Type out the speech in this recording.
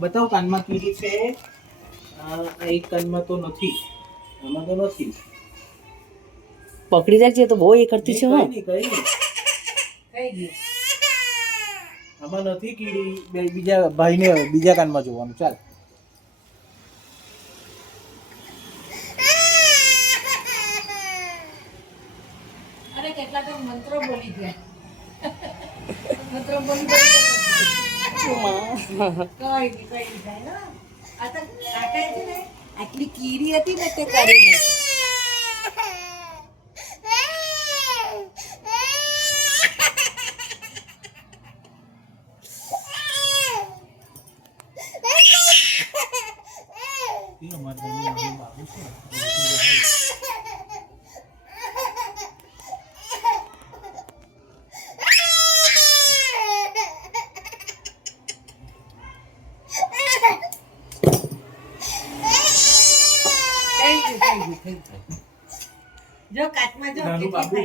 બતાવો કાનમાં કીડી છે. એક કાનમાં તો નથી, આમાં તો નથી. પકડી રાખજે તો બહુ એ કરતી છે. કઈ નહીં આમાં નથી કીડી. બીજા ભાઈને બીજા કાનમાં જોવાનું. ચાલ અરે કેટલા તો મંત્રો બોલી ગયા. મંત્રો બોલી કઈ નહીં થાય. આ તો કાકા છે ને આટલી કીડી હતી ને તે કરીને જો કાચમાં જો બાબુ